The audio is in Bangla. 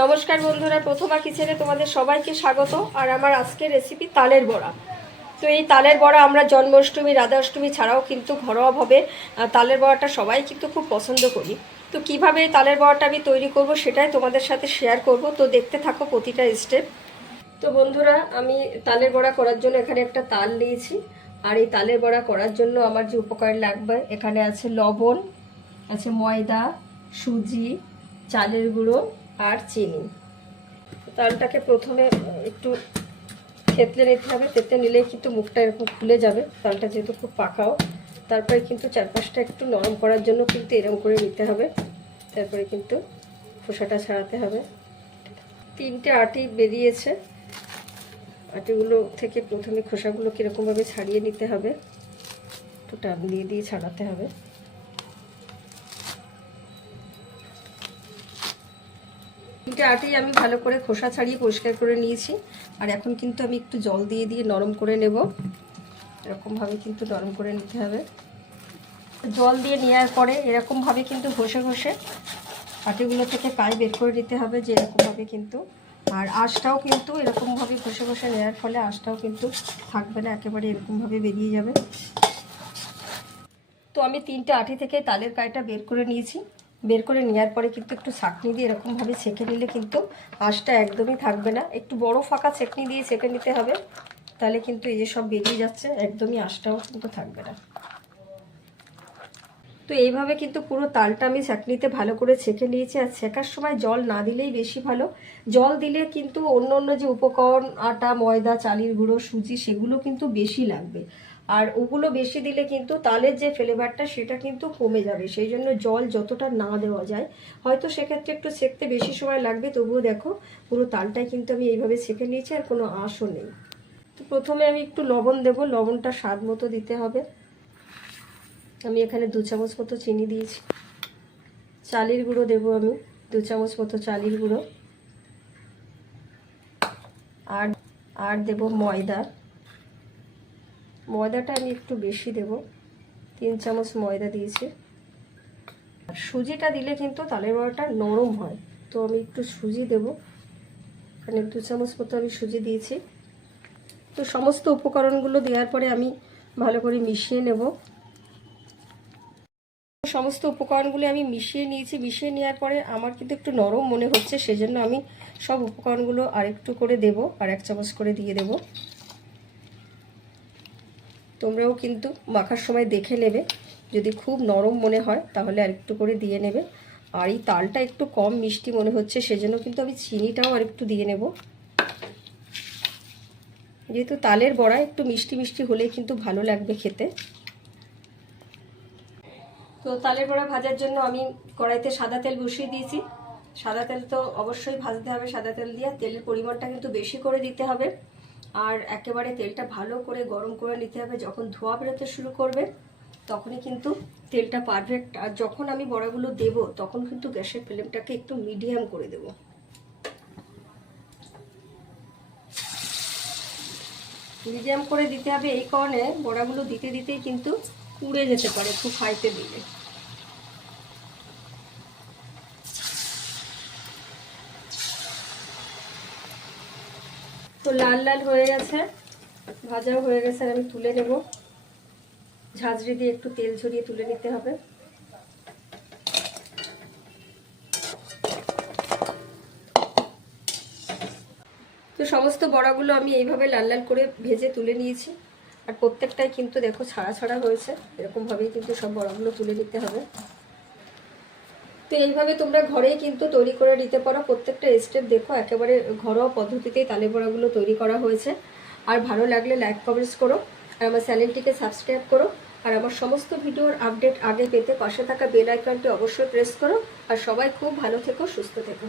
নমস্কার বন্ধুরা, প্রথমা কিচেনে তোমাদের সবাইকে স্বাগত। আর আমার আজকের রেসিপি তালের বড়া। তো এই তালের বড়া আমরা জন্মাষ্টমী, রাধাষ্টমী ছাড়াও কিন্তু ঘরোয়াভাবে তালের বড়াটা সবাই কিন্তু খুব পছন্দ করি। তো কিভাবে এই তালের বড়াটা আমি তৈরি করব সেটাই তোমাদের সাথে শেয়ার করব। তো দেখতে থাকো প্রতিটা স্টেপ। তো বন্ধুরা, আমি তালের বড়া করার জন্য এখানে একটা তাল নিয়েছি। আর এই তালের বড়া করার জন্য আমার যে উপকরণ লাগবে, এখানে আছে লবণ, আছে ময়দা, সুজি, চালের গুঁড়ো আর চিনি। তালটাকে প্রথমে একটু থেতলে নিতে হবে। থেতলে নিলে কিন্তু মুখটা এরকম খুলে যাবে, তালটা যেহেতু খুব পাকাও। তারপরে কিন্তু চারপাশটা একটু নরম করার জন্য কিন্তু এরকম করে নিতে হবে। তারপরে কিন্তু খোসাটা ছাড়াতে হবে। 3টে আটি বেরিয়েছে। আটিগুলো থেকে প্রথমে খোসাগুলো কীরকমভাবে ছাড়িয়ে নিতে হবে, একটু টান দিয়ে দিয়ে ছাড়াতে হবে। তিনটে আটি আমি ভালো করে খোসা ছাড়িয়ে পরিষ্কার করে নিয়েছি। আর এখন কিন্তু আমি একটু জল দিয়ে দিয়ে নরম করে নেব। এরকমভাবে কিন্তু নরম করে নিতে হবে। জল দিয়ে নেওয়ার পরে এরকমভাবে কিন্তু ঘষে ঘষে আটিগুলো থেকে কাই বের করে নিতে হবে, যে এরকমভাবে কিন্তু। আর আঁশটাও কিন্তু এরকমভাবে ঘষে ঘষে নেওয়ার ফলে আঁশটাও কিন্তু থাকবে না, একেবারে এরকমভাবে বেরিয়ে যাবে। তো আমি 3টে আটি থেকে তালের কাইটা বের করে নিয়েছি। বের করে নেওয়ার পরে কিন্তু একটু ছাঁকনি দিয়ে এরকমভাবে ছেঁকে নিলে কিন্তু আঁশটা একদমই থাকবে না। একটু বড় ফাঁকা ছাঁকনি দিয়ে ছেঁকে নিতে হবে, তাহলে কিন্তু এই যে সব বেরিয়ে যাচ্ছে, একদমই আঁশটাও কিন্তু থাকবে না। তো এইভাবে কিন্তু পুরো তালটা আমি ছাঁকনিতে ভালো করে ছেঁকে নিয়েছি। আর ছেঁকার সময় জল না দিলেই বেশি ভালো। জল দিলে কিন্তু অন্য অন্য যে উপকরণ, আটা, ময়দা, চালের গুঁড়ো, সুজি, সেগুলো কিন্তু বেশি লাগবে। আর ওগুলো বেশি দিলে কিন্তু তালের যে ফ্লেভারটা সেটা কিন্তু কমে যাবে। সেই জন্য জল যতটা না দেওয়া যায়, হয়তো সেক্ষেত্রে একটু ছেঁকতে বেশি সময় লাগবে, তবুও দেখো পুরো তালটাই কিন্তু আমি এইভাবে ছেঁকে নিয়েছি, আর কোনো আঁশও নেই। তো প্রথমে আমি একটু লবণ দেব। লবণটা স্বাদ মতো দিতে হবে। আমি এখানে 2 চামচ মতো চিনি দিয়েছি। চালের গুঁড়ো দেবো আমি 2 চামচ মতো চালের গুঁড়ো। আর দেব ময়দা। ময়দাটা আমি একটু বেশি দেব, 3 চামচ ময়দা দিয়েছি। আর সুজিটা দিলে কিন্তু তালের বড়াটা নরম হয়, তো আমি একটু সুজি দেব। এখানে 2 চামচ মতো আমি সুজি দিয়েছি। তো সমস্ত উপকরণগুলো দেওয়ার পরে আমি ভালো করে মিশিয়ে নেব। সমস্ত উপকরণগুলি আমি মিশিয়ে নিয়েছি। মিশিয়ে নেওয়ার পরে আমার কিন্তু একটু নরম মনে হচ্ছে, সেজন্য আমি সব উপকরণগুলো আরেকটু করে দেব, আর 1 চামচ করে দিয়ে দেব। তোমরাও কিন্তু মাখার সময় দেখে নেবে, যদি খুব নরম মনে হয় তাহলে আরেকটু করে দিয়ে নেবে। আর এই তালটা একটু কম মিষ্টি মনে হচ্ছে, সেজন্য কিন্তু আমি চিনিটাও আরেকটু দিয়ে নেব। যেহেতু তালের বড়া একটু মিষ্টি মিষ্টি হলেই কিন্তু ভালো লাগবে খেতে। তো তালের বড়া ভাজার জন্য আমি কড়াইতে সাদা তেল বসিয়ে দিয়েছি। সাদা তেল তো অবশ্যই ভাজতে হবে। সাদা তেল দিয়ে তেলের পরিমাণটা কিন্তু বেশি করে দিতে হবে। আর একেবারে তেলটা ভালো করে গরম করে নিতে হবে। যখন ধোঁয়া বেরোতে শুরু করবে তখনই কিন্তু তেলটা পারফেক্ট। আর যখন আমি বড়াগুলো দেব তখন কিন্তু গ্যাসের ফ্লেমটাকে একটু মিডিয়াম করে দেব। মিডিয়াম করে দিতে হবে, এই কারণে বড়াগুলো দিতে দিতেই কিন্তু পুড়ে যেতে পারে খুব হাইতে দিলে। তো লাল লাল হয়ে গেছে, ভাজাও হয়ে গেছে। আর আমি তুলে নেব। ঝাঁঝরি দিয়ে একটু তেল ঝরিয়ে তুলে নিতে হবে। তো সমস্ত বড়াগুলো আমি এইভাবে লাল লাল করে ভেজে তুলে নিয়েছি। আর প্রত্যেকটাই কিন্তু দেখো ছাড়া ছাড়া হয়েছে, এরকমভাবেই কিন্তু সব বড়াগুলো তুলে নিতে হবে। তো এইভাবে তোমরা ঘরেই কিন্তু তৈরি করে নিতে পারো। প্রত্যেকটা স্টেপ দেখো একেবারে ঘরোয়া পদ্ধতিতেই তালের বড়াগুলো তৈরি করা হয়েছে। আর ভালো লাগলে লাইক কমেন্টস করো, আর আমার চ্যানেলটিকে সাবস্ক্রাইব করো। আর আমার সমস্ত ভিডিওর আপডেট আগে পেতে পাশে থাকা বেল আইকনটি অবশ্যই প্রেস করো। আর সবাই খুব ভালো থেকো, সুস্থ থেকো।